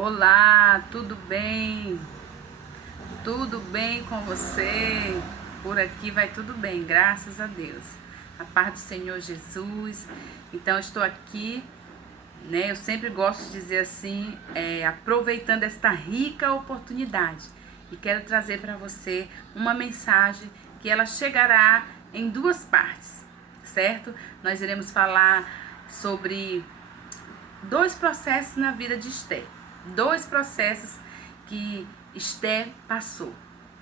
Olá, tudo bem? Tudo bem com você? Por aqui vai tudo bem, graças a Deus. A paz do Senhor Jesus. Então, eu estou aqui, né? Eu sempre gosto de dizer assim, aproveitando esta rica oportunidade. E quero trazer para você uma mensagem que ela chegará em duas partes, certo? Nós iremos falar sobre dois processos na vida de Esté. Dois processos que Esté passou,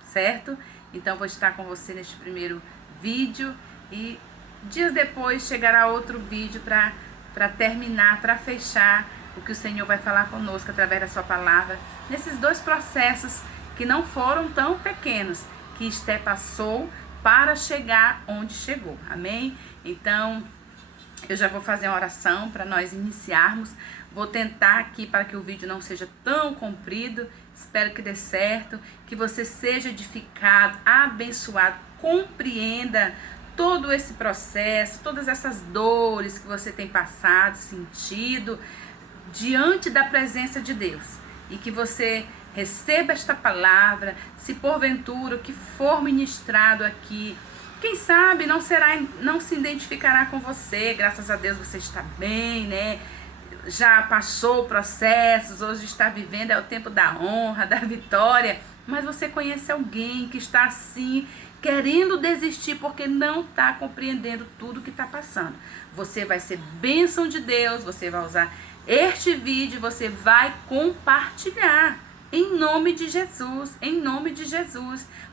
certo? Então vou estar com você neste primeiro vídeo e dias depois chegará outro vídeo para terminar, para fechar o que o Senhor vai falar conosco através da sua palavra, nesses dois processos que não foram tão pequenos, que Esté passou para chegar onde chegou, amém? Então, eu já vou fazer uma oração para nós iniciarmos. Vou tentar aqui para que o vídeo não seja tão comprido. Espero que dê certo, que você seja edificado, abençoado, compreenda todo esse processo, todas essas dores que você tem passado, sentido, diante da presença de Deus. E que você receba esta palavra, se porventura o que for ministrado aqui, quem sabe não se identificará com você. Graças a Deus você está bem, né? Já passou processos, hoje está vivendo, é o tempo da honra, da vitória. Mas você conhece alguém que está assim, querendo desistir porque não está compreendendo tudo que está passando. Você vai ser bênção de Deus, você vai usar este vídeo, você vai compartilhar. Em nome de Jesus,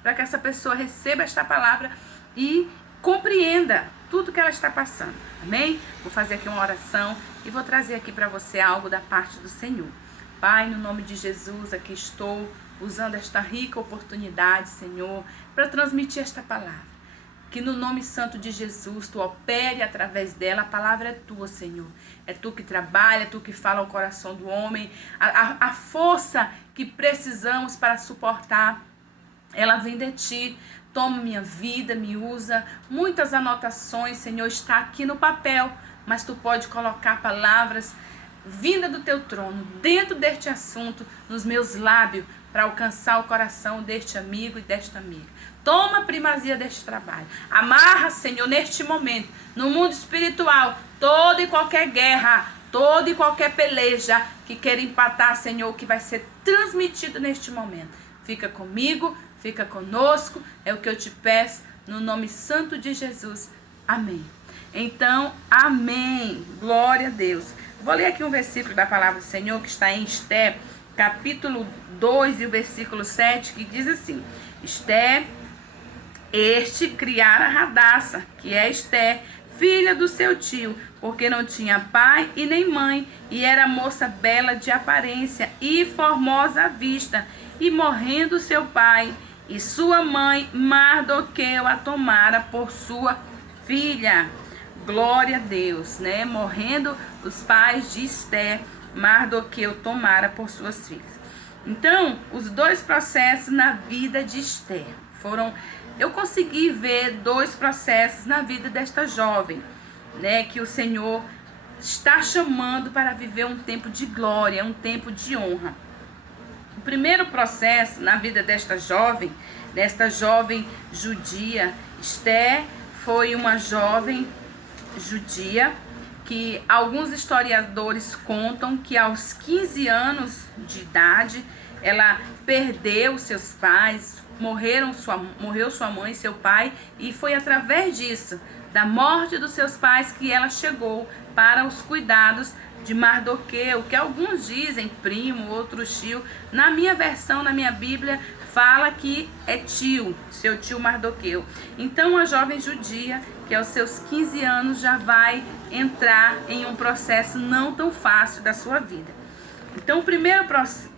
para que essa pessoa receba esta palavra e compreenda tudo que ela está passando, amém? Vou fazer aqui uma oração e vou trazer aqui para você algo da parte do Senhor. Pai, no nome de Jesus, aqui estou usando esta rica oportunidade, Senhor, para transmitir esta palavra. Que no nome santo de Jesus, Tu opere através dela. A palavra é Tua, Senhor. É Tu que trabalha, é Tu que fala ao coração do homem. A força que precisamos para suportar, ela vem de Ti. Toma minha vida, me usa. Muitas anotações, Senhor, está aqui no papel, mas Tu pode colocar palavras vinda do Teu trono, dentro deste assunto, nos meus lábios, para alcançar o coração deste amigo e desta amiga. Toma a primazia deste trabalho. Amarra, Senhor, neste momento, no mundo espiritual, toda e qualquer guerra, toda e qualquer peleja que queira empatar, Senhor, que vai ser transmitido neste momento. Fica comigo, fica conosco, é o que eu te peço, no nome santo de Jesus. Amém. Então, amém. Glória a Deus. Vou ler aqui um versículo da palavra do Senhor, que está em Esté, capítulo 2 e o versículo 7, que diz assim: Esté, este criara Radaça, que é Esté, filha do seu tio, porque não tinha pai e nem mãe, e era moça bela de aparência e formosa à vista, e morrendo seu pai e sua mãe, Mardoqueu a tomara por sua filha. Glória a Deus, né? Morrendo os pais de Esté, Mardoqueu tomara por suas filhas. Então, os dois processos na vida de Esté foram... Eu consegui ver dois processos na vida desta jovem, né? Que o Senhor está chamando para viver um tempo de glória, um tempo de honra. O primeiro processo na vida desta jovem judia, Esté foi uma jovem judia que alguns historiadores contam que aos 15 anos de idade ela perdeu seus pais, morreu sua mãe e seu pai, e foi através disso, da morte dos seus pais, que ela chegou para os cuidados de Mardoqueu, que alguns dizem primo, outros tio. Na minha versão, na minha Bíblia, fala que é tio, seu tio Mardoqueu. Então, a jovem judia, que aos seus 15 anos já vai entrar em um processo não tão fácil da sua vida. Então, o primeiro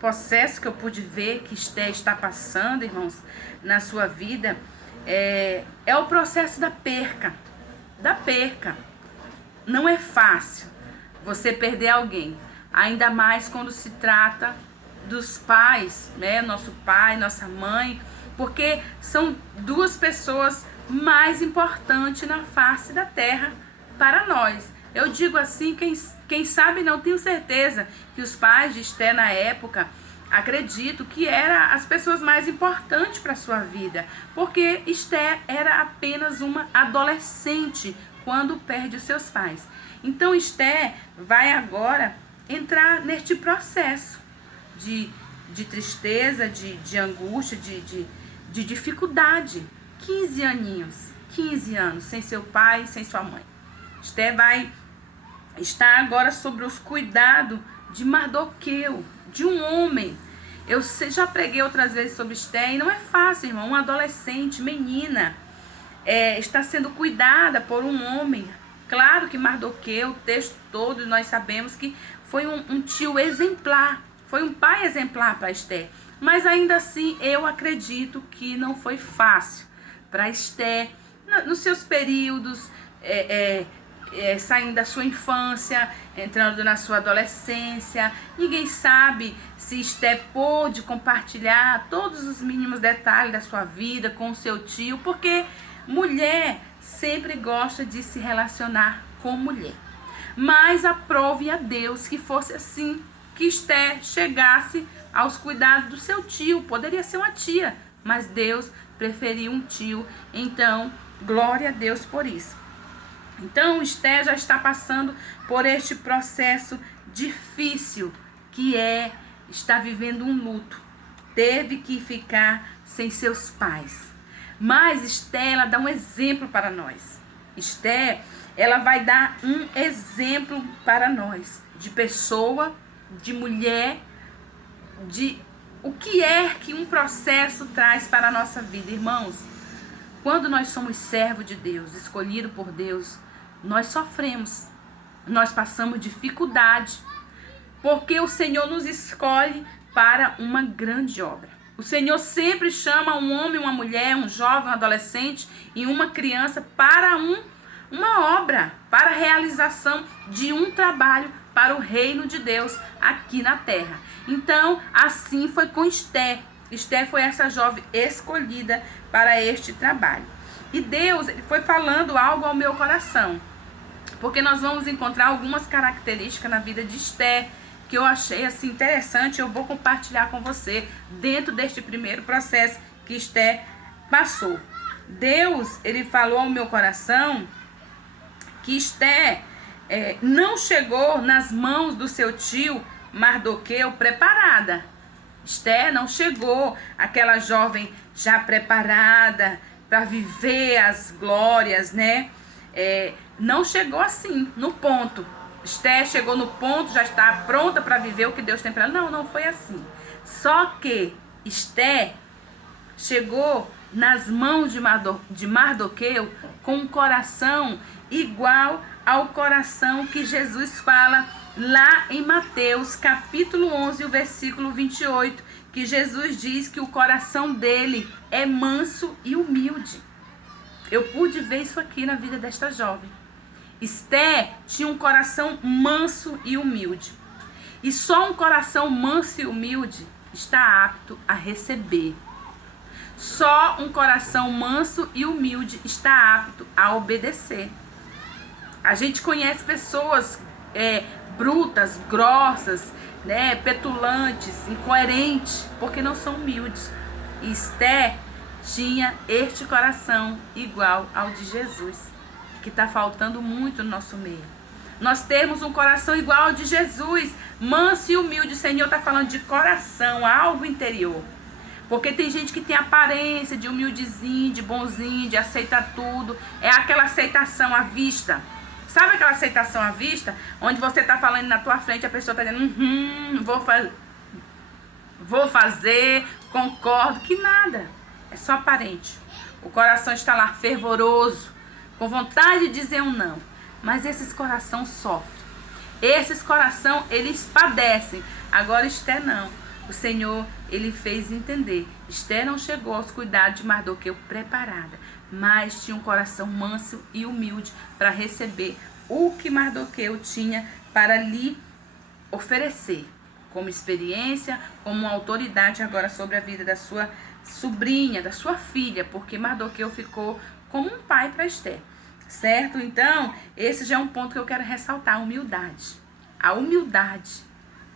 processo que eu pude ver que Esté está passando, irmãos, na sua vida, é o processo da perca. Da perca. Não é fácil você perder alguém, ainda mais quando se trata dos pais, né? Nosso pai, nossa mãe, porque são duas pessoas mais importantes na face da terra para nós. Eu digo assim, quem sabe, não tenho certeza, que os pais de Esté na época, acredito que eram as pessoas mais importantes para a sua vida, porque Esté era apenas uma adolescente quando perde os seus pais. Então Esté vai agora entrar neste processo de tristeza, de angústia, de dificuldade. 15 aninhos, 15 anos, sem seu pai, sem sua mãe. Esté vai estar agora sobre os cuidados de Mardoqueu, de um homem. Eu já preguei outras vezes sobre Esté e não é fácil, irmão. Uma adolescente, menina, está sendo cuidada por um homem. Claro que Mardoqueu, o texto todo, nós sabemos que foi um tio exemplar, foi um pai exemplar para Esté. Mas ainda assim, eu acredito que não foi fácil para Esté, nos seus períodos, saindo da sua infância, entrando na sua adolescência. Ninguém sabe se Esté pôde compartilhar todos os mínimos detalhes da sua vida com o seu tio, porque mulher sempre gosta de se relacionar com mulher. Mas aprove a Deus que fosse assim, que Esté chegasse aos cuidados do seu tio. Poderia ser uma tia, mas Deus preferiu um tio. Então, glória a Deus por isso. Então, Esté já está passando por este processo difícil, que está vivendo um luto. Teve que ficar sem seus pais. Mas Esté, ela dá um exemplo para nós. Esté, ela vai dar um exemplo para nós, de pessoa, de mulher, de o que é que um processo traz para a nossa vida. Irmãos, quando nós somos servos de Deus, escolhidos por Deus, nós sofremos, nós passamos dificuldade, porque o Senhor nos escolhe para uma grande obra. O Senhor sempre chama um homem, uma mulher, um jovem, um adolescente e uma criança para uma obra, para a realização de um trabalho para o reino de Deus aqui na terra. Então, assim foi com Esté. Esté foi essa jovem escolhida para este trabalho. E Deus foi falando algo ao meu coração, porque nós vamos encontrar algumas características na vida de Esté que eu achei assim interessante. Eu vou compartilhar com você dentro deste primeiro processo que Esté passou. Deus, ele falou ao meu coração que Esté não chegou nas mãos do seu tio Mardoqueu preparada. Esté não chegou, aquela jovem já preparada para viver as glórias, né? Não chegou assim, no ponto. Esté chegou no ponto, já está pronta para viver o que Deus tem para ela. Não foi assim. Só que Esté chegou nas mãos de Mardoqueu com um coração igual ao coração que Jesus fala lá em Mateus capítulo 11, o versículo 28, que Jesus diz que o coração dele é manso e humilde. Eu pude ver isso aqui na vida desta jovem. Esté tinha um coração manso e humilde. E só um coração manso e humilde está apto a receber. Só um coração manso e humilde está apto a obedecer. A gente conhece pessoas brutas, grossas, né, petulantes, incoerentes, porque não são humildes. E Esté tinha este coração igual ao de Jesus, que está faltando muito no nosso meio. Nós temos um coração igual ao de Jesus, manso e humilde. O Senhor está falando de coração, algo interior. Porque tem gente que tem aparência de humildezinho, de bonzinho, de aceitar tudo. É aquela aceitação à vista. Sabe aquela aceitação à vista? Onde você está falando na tua frente, a pessoa está dizendo, vou fazer, concordo, que nada. É só aparente. O coração está lá fervoroso, com vontade de dizer um não. Mas esses corações sofrem. Esses corações, eles padecem. Agora Esté não. O Senhor, ele fez entender. Esté não chegou aos cuidados de Mardoqueu preparada, mas tinha um coração manso e humilde para receber o que Mardoqueu tinha para lhe oferecer, como experiência, como uma autoridade agora sobre a vida da sua sobrinha, da sua filha, porque Mardoqueu ficou como um pai para Esté. Certo? Então, esse já é um ponto que eu quero ressaltar, a humildade. A humildade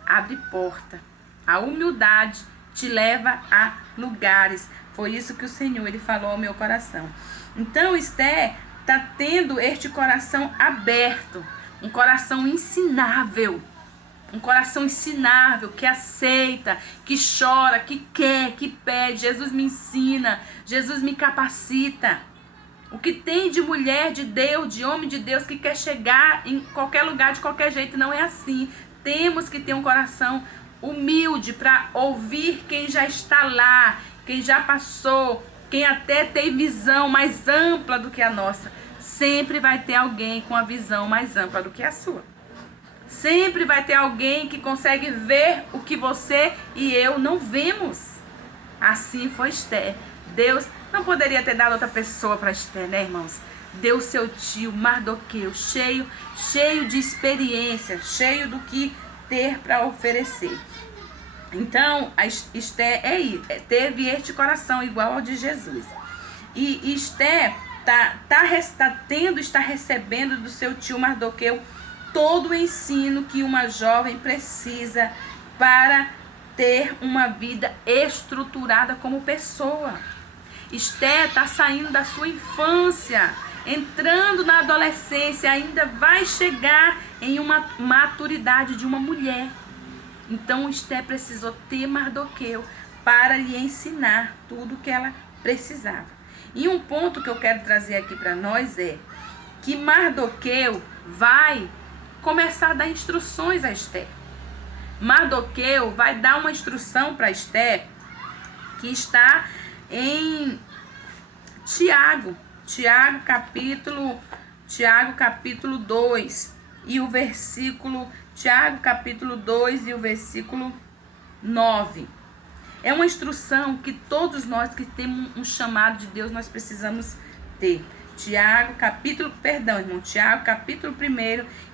abre porta. A humildade te leva a lugares. Foi isso que o Senhor ele falou ao meu coração. Então, Esther está tendo este coração aberto, um coração ensinável. Um coração ensinável, que aceita, que chora, que quer, que pede. Jesus me ensina, Jesus me capacita. O que tem de mulher de Deus, de homem de Deus, que quer chegar em qualquer lugar de qualquer jeito, não é assim. Temos que ter um coração humilde para ouvir quem já está lá, quem já passou, quem até tem visão mais ampla do que a nossa. Sempre vai ter alguém com a visão mais ampla do que a sua. Sempre vai ter alguém que consegue ver o que você e eu não vemos. Assim foi Esther. Deus não poderia ter dado outra pessoa para Esther, né, irmãos? Deu seu tio Mardoqueu, cheio de experiência, cheio do que ter para oferecer. Então, a Esther teve este coração igual ao de Jesus. E Esther está recebendo do seu tio Mardoqueu todo o ensino que uma jovem precisa para ter uma vida estruturada como pessoa. Esther está saindo da sua infância, entrando na adolescência, ainda vai chegar em uma maturidade de uma mulher. Então Esther precisou ter Mardoqueu para lhe ensinar tudo o que ela precisava. E um ponto que eu quero trazer aqui para nós é que Mardoqueu vai começar a dar instruções a Esther. Mardoqueu vai dar uma instrução para Esther que está em Tiago capítulo 2 e o versículo Tiago capítulo 2 e o versículo 9. É uma instrução que todos nós que temos um chamado de Deus nós precisamos ter. Tiago capítulo 1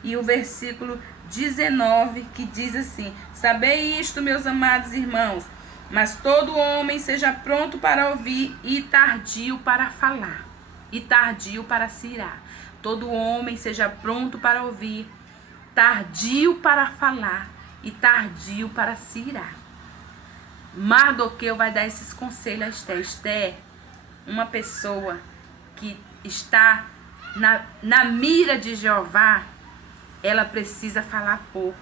e o versículo 19, que diz assim: sabei isto, meus amados irmãos, mas todo homem seja pronto para ouvir e tardio para falar, e tardio para se irar. Todo homem seja pronto para ouvir, tardio para falar e tardio para se irar. Mardoqueu vai dar esses conselhos a Esther. Esther, uma pessoa que está na mira de Jeová, ela precisa falar pouco.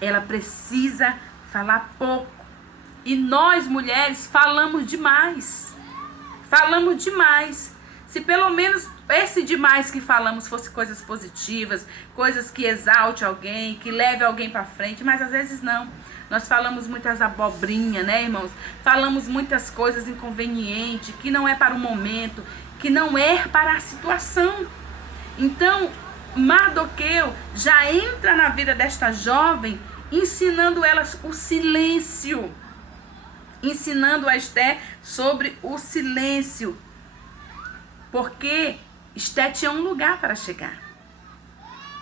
Ela precisa falar pouco. E nós, mulheres, falamos demais. Falamos demais. Se pelo menos esse demais que falamos fosse coisas positivas, coisas que exalte alguém, que leve alguém para frente, mas às vezes não. Nós falamos muitas abobrinhas, né, irmãos? Falamos muitas coisas inconvenientes, que não é para o momento, que não é para a situação. Então, Mardoqueu já entra na vida desta jovem, ensinando elas o silêncio. Ensinando a Esther sobre o silêncio. Porque Esther tinha um lugar para chegar.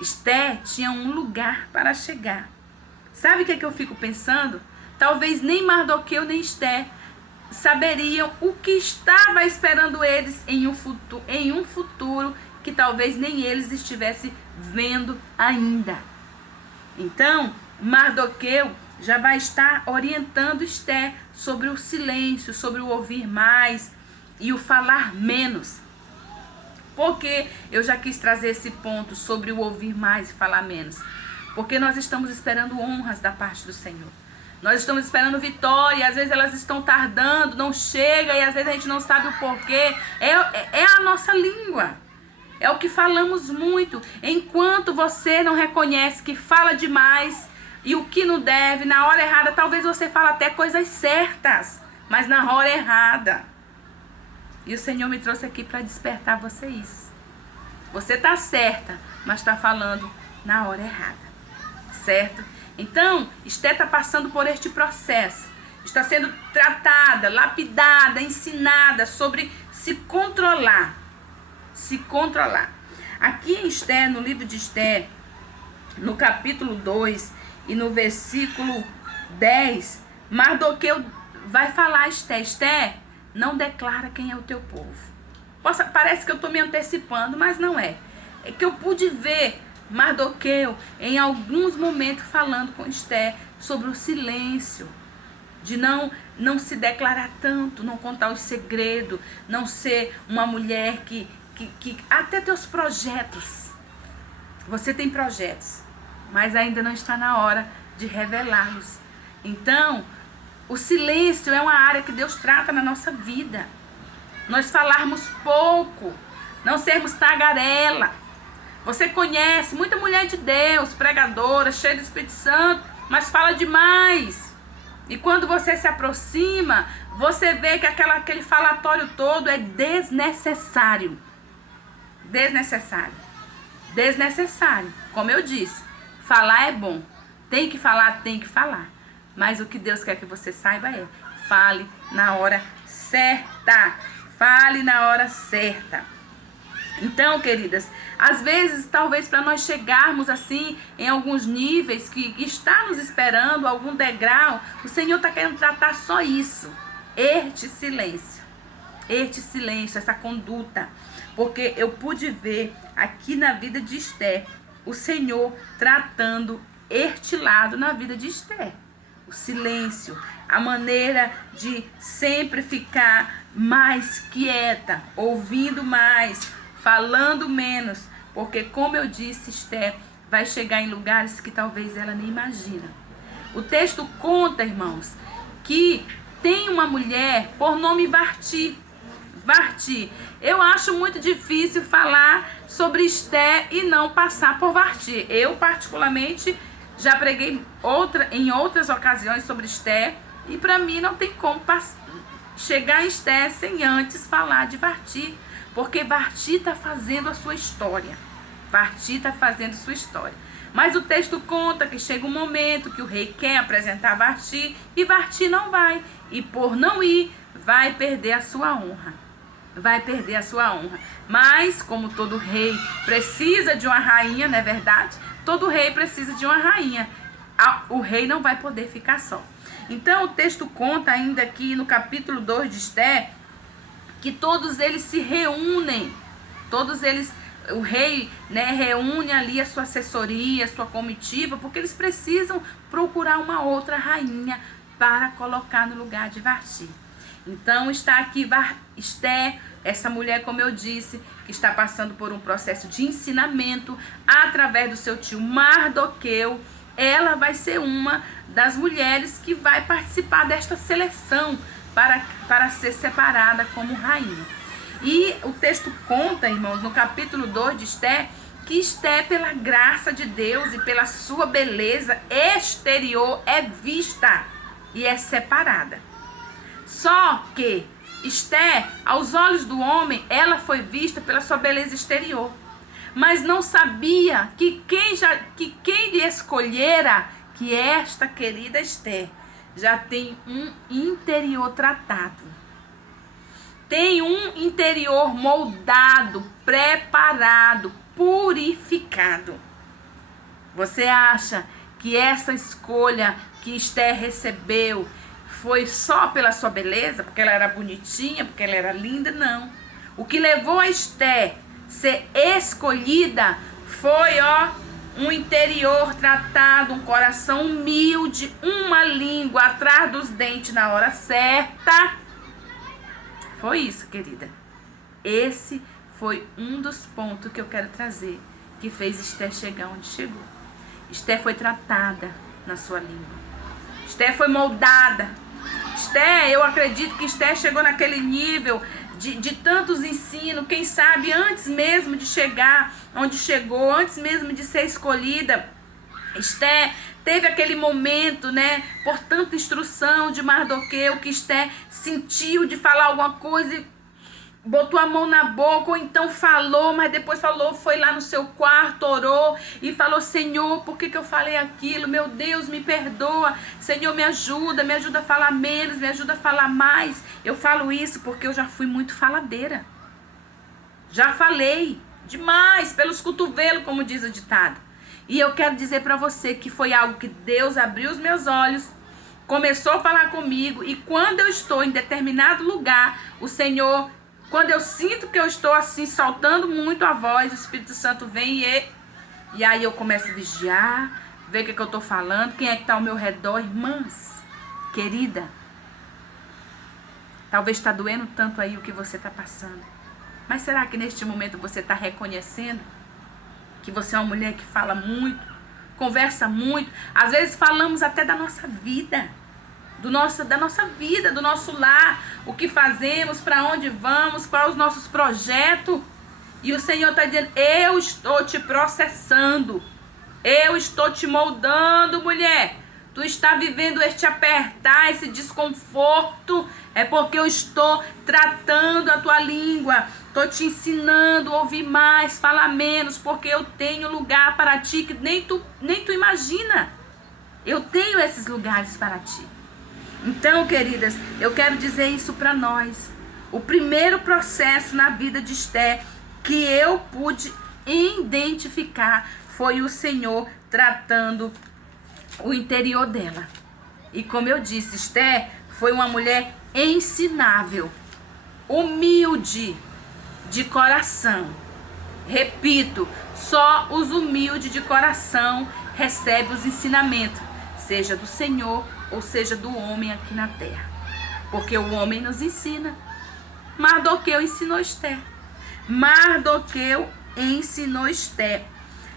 Esther tinha um lugar para chegar. Sabe o que eu fico pensando? Talvez nem Mardoqueu nem Esther saberiam o que estava esperando eles em um futuro que talvez nem eles estivessem vendo ainda. Então, Mardoqueu já vai estar orientando Esther sobre o silêncio, sobre o ouvir mais e o falar menos. Porque eu já quis trazer esse ponto sobre o ouvir mais e falar menos. Porque nós estamos esperando honras da parte do Senhor. Nós estamos esperando vitória, e às vezes elas estão tardando, não chega, e às vezes a gente não sabe o porquê. É a nossa língua. É o que falamos muito. Enquanto você não reconhece que fala demais e o que não deve, na hora errada, talvez você fale até coisas certas, mas na hora errada. E o Senhor me trouxe aqui para despertar vocês. Você está certa, mas está falando na hora errada. Certo? Então, Esther está passando por este processo. Está sendo tratada, lapidada, ensinada sobre se controlar. Se controlar. Aqui em Esther, no livro de Esther, no capítulo 2 e no versículo 10, Mardoqueu vai falar a Esther: Esther, não declara quem é o teu povo. Parece que eu estou me antecipando, mas não é. É que eu pude ver Mardoqueu em alguns momentos falando com Esther sobre o silêncio, de não se declarar tanto, não contar os segredos, não ser uma mulher que até teus projetos, você tem projetos, mas ainda não está na hora de revelá-los. Então, o silêncio é uma área que Deus trata na nossa vida. Nós falarmos pouco, não sermos tagarela. Você conhece muita mulher de Deus, pregadora, cheia do Espírito Santo, mas fala demais. E quando você se aproxima, você vê que aquele falatório todo é desnecessário. Desnecessário. Como eu disse, falar é bom. Tem que falar. Mas o que Deus quer que você saiba é: fale na hora certa. Fale na hora certa. Então, queridas, às vezes, talvez para nós chegarmos assim em alguns níveis que está nos esperando, algum degrau, o Senhor está querendo tratar só isso. Este silêncio, essa conduta. Porque eu pude ver aqui na vida de Esther, o Senhor tratando este lado na vida de Esther. O silêncio, a maneira de sempre ficar mais quieta, ouvindo mais, falando menos, porque, como eu disse, Esther vai chegar em lugares que talvez ela nem imagina. O texto conta, irmãos, que tem uma mulher por nome Varti. Eu acho muito difícil falar sobre Esther e não passar por Varti. Eu, particularmente, já preguei em outras ocasiões sobre Esther, e para mim não tem como chegar em Esther sem antes falar de Varti, porque Varti está fazendo a sua história. Mas o texto conta que chega um momento que o rei quer apresentar Varti e Varti não vai. E por não ir, vai perder a sua honra. Mas, como todo rei precisa de uma rainha, não é verdade? Todo rei precisa de uma rainha. O rei não vai poder ficar só. Então, o texto conta ainda aqui no capítulo 2 de Esther, que todos eles se reúnem. O rei, reúne ali a sua assessoria, a sua comitiva, porque eles precisam procurar uma outra rainha para colocar no lugar de Varti. Então está aqui Esther, essa mulher, como eu disse, que está passando por um processo de ensinamento através do seu tio Mardoqueu. Ela vai ser uma das mulheres que vai participar desta seleção para ser separada como rainha. E o texto conta, irmãos, no capítulo 2 de Esther, que Esther, pela graça de Deus e pela sua beleza exterior, é vista e é separada. Só que Esther, aos olhos do homem, ela foi vista pela sua beleza exterior, mas não sabia que quem lhe escolhera, que esta querida Esther, já tem um interior tratado. Tem um interior moldado, preparado, purificado. Você acha que essa escolha que Esther recebeu foi só pela sua beleza, porque ela era bonitinha, porque ela era linda? Não. O que levou a Esther ser escolhida foi, um interior tratado, um coração humilde, uma língua atrás dos dentes na hora certa. Foi isso, querida. Esse foi um dos pontos que eu quero trazer, que fez Esther chegar onde chegou. Esther foi tratada na sua língua. Esther foi moldada. Esther, eu acredito que Esther chegou naquele nível de tantos ensinos, quem sabe antes mesmo de chegar onde chegou, antes mesmo de ser escolhida. Esther teve aquele momento, por tanta instrução de Mardoqueu, que Esther sentiu de falar alguma coisa e botou a mão na boca, ou então falou, mas depois foi lá no seu quarto, orou e falou: Senhor, por que eu falei aquilo? Meu Deus, me perdoa. Senhor, me ajuda a falar menos, me ajuda a falar mais. Eu falo isso porque eu já fui muito faladeira. Já falei demais, pelos cotovelos, como diz o ditado. E eu quero dizer para você que foi algo que Deus abriu os meus olhos, começou a falar comigo, e quando eu estou em determinado lugar, o Senhor Quando eu sinto que eu estou assim, soltando muito a voz, o Espírito Santo vem e aí eu começo a vigiar, ver o que eu estou falando, quem é que está ao meu redor. Irmãs, querida, talvez está doendo tanto aí o que você está passando. Mas será que neste momento você está reconhecendo que você é uma mulher que fala muito, conversa muito? Às vezes falamos até da nossa vida, da nossa vida, do nosso lar, o que fazemos, para onde vamos, quais os nossos projetos. E o Senhor está dizendo: eu estou te processando, eu estou te moldando, mulher. Tu está vivendo este apertar, esse desconforto, é porque eu estou tratando a tua língua, estou te ensinando a ouvir mais, falar menos, porque eu tenho lugar para ti que nem tu imagina. Eu tenho esses lugares para ti. Então, queridas, eu quero dizer isso para nós. O primeiro processo na vida de Esther que eu pude identificar foi o Senhor tratando o interior dela. E como eu disse, Esther foi uma mulher ensinável, humilde de coração. Repito, só os humildes de coração recebem os ensinamentos, seja do Senhor ou seja do homem aqui na terra. Porque o homem nos ensina. Mardoqueu ensinou Esther. Mardoqueu ensinou Esther.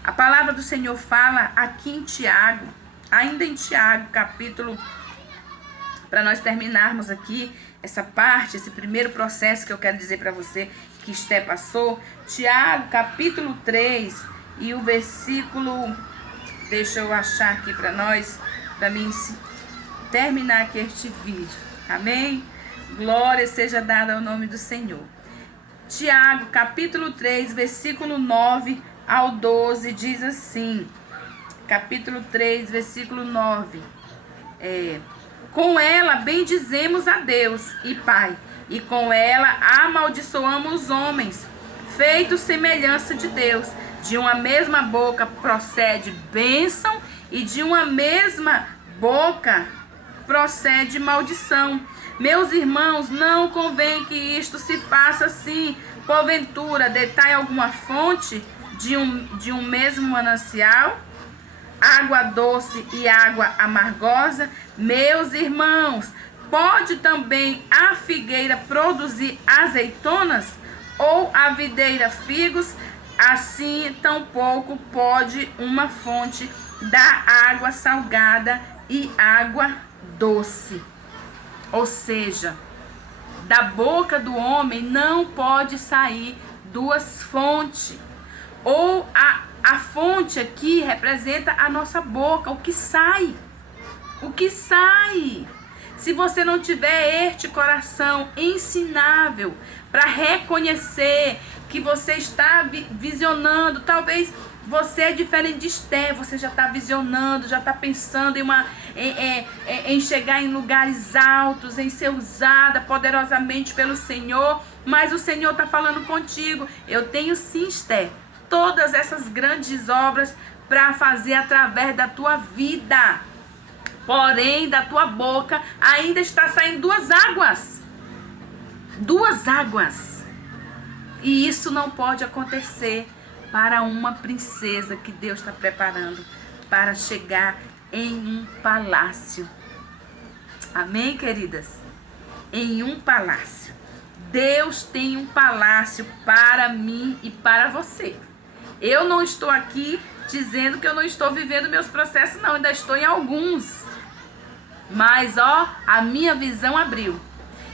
A palavra do Senhor fala aqui em Tiago, ainda em Tiago, capítulo, para nós terminarmos aqui essa parte, esse primeiro processo que eu quero dizer para você que Esther passou. Tiago, capítulo 3, e o versículo, deixa eu achar aqui para nós, para mim terminar aqui este vídeo. Amém? Glória seja dada ao nome do Senhor. Tiago, capítulo 3, versículo 9 ao 12, diz assim, capítulo 3, versículo 9, com ela bendizemos a Deus e Pai, e com ela amaldiçoamos os homens, feitos semelhança de Deus. De uma mesma boca procede bênção, e de uma mesma boca procede maldição. Meus irmãos, não convém que isto se faça assim. Porventura, detai alguma fonte de um mesmo manancial, água doce e água amargosa? Meus irmãos, pode também a figueira produzir azeitonas, ou a videira figos? Assim tampouco pode uma fonte dar água salgada e água doce. Ou seja, da boca do homem não pode sair duas fontes. Ou a fonte aqui representa a nossa boca, o que sai. O que sai. Se você não tiver este coração ensinável para reconhecer que você está visionando, talvez você é diferente de Esther, você já está visionando, já está pensando em chegar em lugares altos, em ser usada poderosamente pelo Senhor, mas o Senhor está falando contigo. Eu tenho sim, Esther, todas essas grandes obras para fazer através da tua vida. Porém, da tua boca ainda está saindo duas águas. Duas águas. E isso não pode acontecer para uma princesa que Deus está preparando para chegar em um palácio. Amém, queridas? Em um palácio. Deus tem um palácio para mim e para você. Eu não estou aqui dizendo que eu não estou vivendo meus processos, não. Ainda estou em alguns. Mas, a minha visão abriu.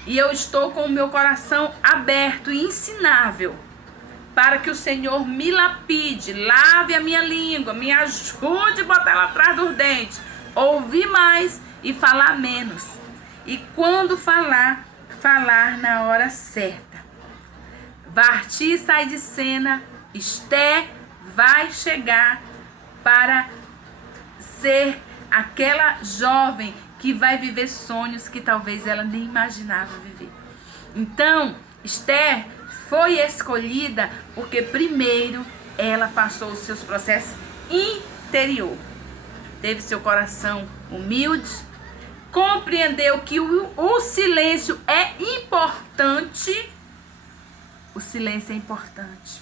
E eu estou com o meu coração aberto e ensinável para que o Senhor me lapide, lave a minha língua, me ajude a botar ela atrás dos dentes, ouvir mais e falar menos. E quando falar na hora certa. Varti sai de cena, Esther vai chegar para ser aquela jovem que vai viver sonhos que talvez ela nem imaginava viver. Então, Esther foi escolhida porque primeiro ela passou os seus processos interior. Teve seu coração humilde, compreendeu que o silêncio é importante o silêncio é importante.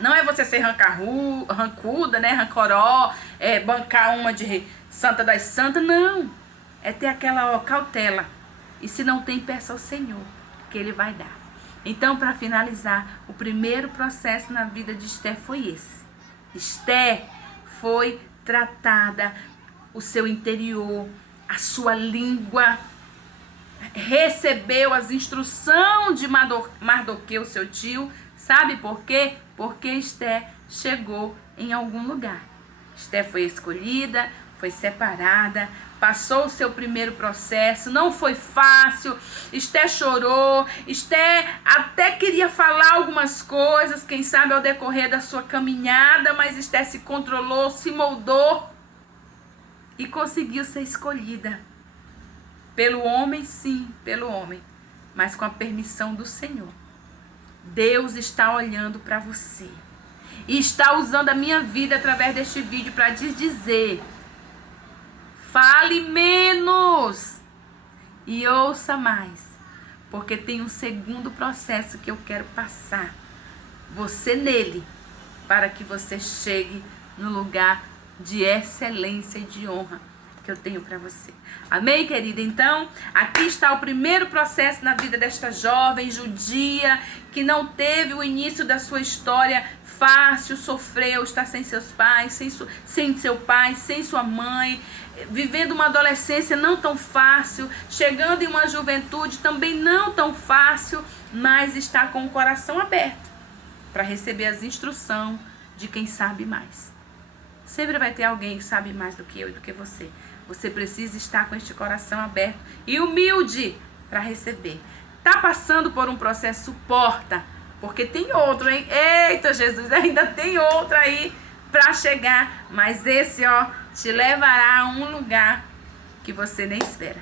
Não é você ser rancuda, né? Rancoró, bancar uma de santa das santas, não. É ter aquela cautela. E se não tem, peça ao Senhor, que Ele vai dar. Então, para finalizar, o primeiro processo na vida de Esther foi esse. Esther foi tratada, o seu interior, a sua língua, recebeu as instruções de Mardoqueu, seu tio. Sabe por quê? Porque Esther chegou em algum lugar. Esther foi escolhida, foi separada, passou o seu primeiro processo, não foi fácil. Esther chorou, Esther até queria falar algumas coisas, quem sabe ao decorrer da sua caminhada, mas Esther se controlou, se moldou e conseguiu ser escolhida. Pelo homem, sim, pelo homem, mas com a permissão do Senhor. Deus está olhando para você e está usando a minha vida através deste vídeo para te dizer: fale menos e ouça mais, porque tem um segundo processo que eu quero passar você nele, para que você chegue no lugar de excelência e de honra que eu tenho para você. Amém, querida? Então, aqui está o primeiro processo na vida desta jovem judia que não teve o início da sua história fácil, sofreu, está sem seus pais, sem seu pai, sem sua mãe, vivendo uma adolescência não tão fácil, chegando em uma juventude também não tão fácil, mas está com o coração aberto para receber as instruções de quem sabe mais. Sempre vai ter alguém que sabe mais do que eu e do que você. Você precisa estar com este coração aberto e humilde para receber. Tá passando por um processo, suporta, porque tem outro, hein? Eita, Jesus, ainda tem outro aí para chegar, mas esse, te levará a um lugar que você nem espera.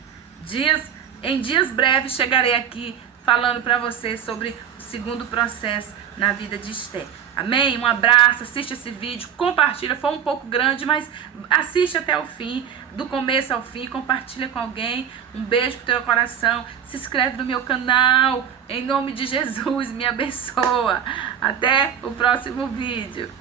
Em dias breves chegarei aqui falando para você sobre o segundo processo na vida de Esther. Amém? Um abraço, assiste esse vídeo, compartilha, foi um pouco grande, mas assiste até o fim, do começo ao fim, compartilha com alguém. Um beijo pro teu coração, se inscreve no meu canal, em nome de Jesus, me abençoa. Até o próximo vídeo.